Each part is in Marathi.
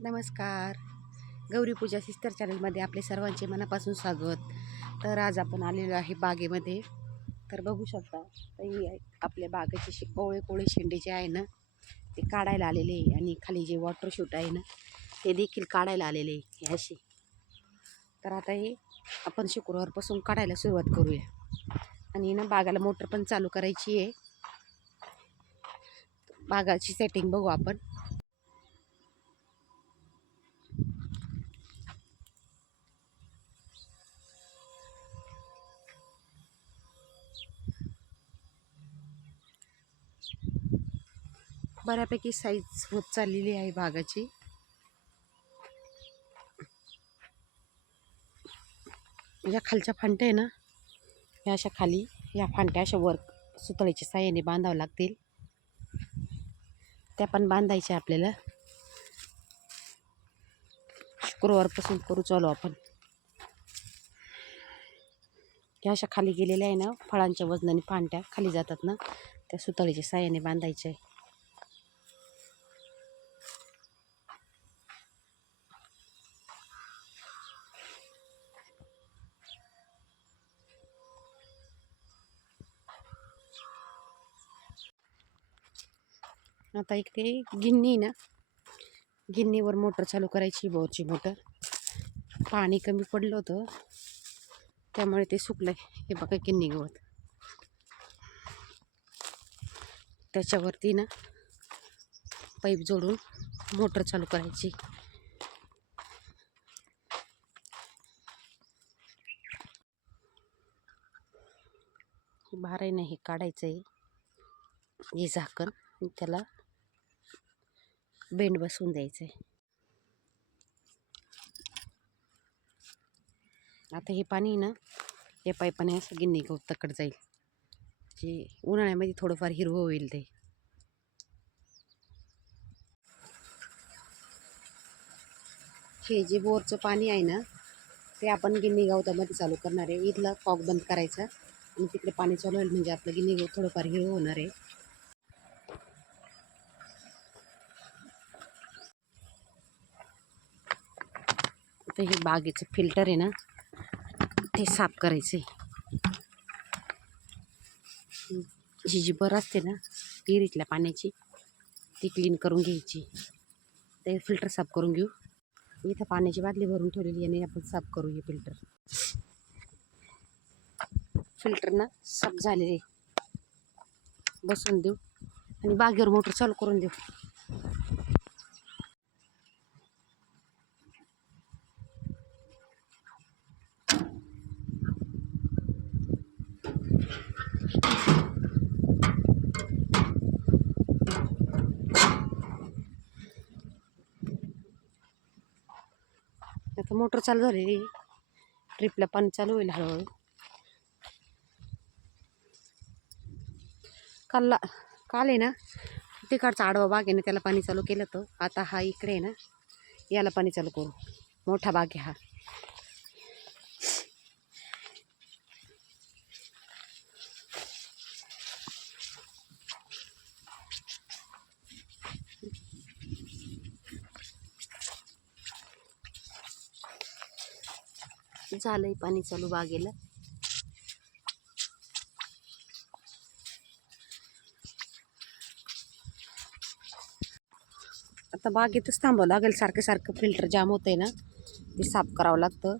नमस्कार. गौरी पूजा सिस्टर चॅनलमध्ये आपले सर्वांचे मनापासून स्वागत. तर आज आपण आलेलो आहे बागेमध्ये. तर बघू शकता तर ही आपल्या बागेचे शे कोवळे कोवळे शेंडे जे आहे ना ते काढायला आलेले आहे आणि खाली जे वॉटर शूट आहे ना ते देखील काढायला आलेले आहे हे असे. तर आता हे आपण शुक्रवारपासून काढायला सुरुवात करूया. आणि ना बागाला मोटर पण चालू करायची आहे. बागाची सेटिंग बघू आपण. बऱ्यापैकी साईज होत चाललेली आहे बागाची या खालच्या फांट्या आहे ना या अशा खाली या फांट्या अशा वर सुतळीच्या साह्याने बांधावं लागतील. त्या पण बांधायच्या आपल्याला. शुक्रवारपासून करू चालू आपण. या अशा खाली गेलेल्या आहे ना फळांच्या वजनाने फांट्या खाली जातात ना त्या सुतळीच्या साह्याने बांधायच्या आहे. आता इकडे गिन्नी ना गिन्नीवर मोटर चालू करायची बोरची मोटर. पाणी कमी पडलं होतं त्यामुळे ते सुकलं हे बघा गिन्नी गवत. त्याच्यावरती ना पाईप जोडून मोटर चालू करायची. बारा नाही काढायचं आहे हे झाकण त्याला बेंड बसवून द्यायचं आहे आता हे पाणी ना या पाईपाने असं गिन्नी तकड जाईल. जे उन्हाळ्यामध्ये थोडंफार हिरवं होईल ते. हे जे बोरचं पाणी आहे ना ते आपण गिन्नी गवतामध्ये चालू करणार आहे. इथला फॉग बंद करायचा. आणि तिकडे पाणी चालू होईल म्हणजे आपलं गिन्नी गवत थोडंफार हिरवं होणार आहे. आता हे बागेचं फिल्टर आहे ना ते साफ करायचं आहे जी जी बर असते ना विहिरीतल्या पाण्याची ती क्लीन करून घ्यायची. ते फिल्टर साफ करून घेऊ. इथं पाण्याची बादली भरून ठेवलेली आहे आणि आपण साफ करू हे फिल्टर फिल्टर ना साफ झालेले बसून देऊ आणि बागेवर मोटर चालू करून देऊ. आता मोटर चालू झालेली ट्रिपला पाणी चालू होईल हळूहळू. कालला काल आहे ना तिकडचा आडवा बाग आहे ना त्याला पाणी चालू केलं तर आता हा इकडे आहे ना याला पाणी चालू करू. मोठा बाग आहे हा. झालंय पाणी चालू बागेला. आता बागेतच थांबावं लागेल. सारखं सारखं फिल्टर जाम होतंय ना ते साफ करावं लागतं.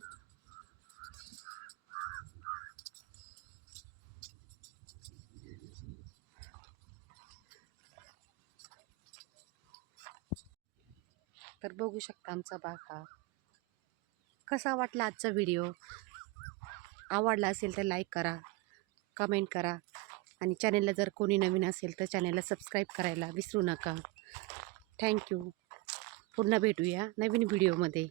तर बघू शकता आमचा बाग हा. कसा वाटला आजचा व्हिडिओ? आवडला असेल तर लाईक करा कमेंट करा आणि चॅनेलला जर कोणी नवीन असेल तर चॅनेलला सबस्क्राईब करायला विसरू नका. थँक्यू पुन्हा भेटूया नवीन व्हिडिओमध्ये.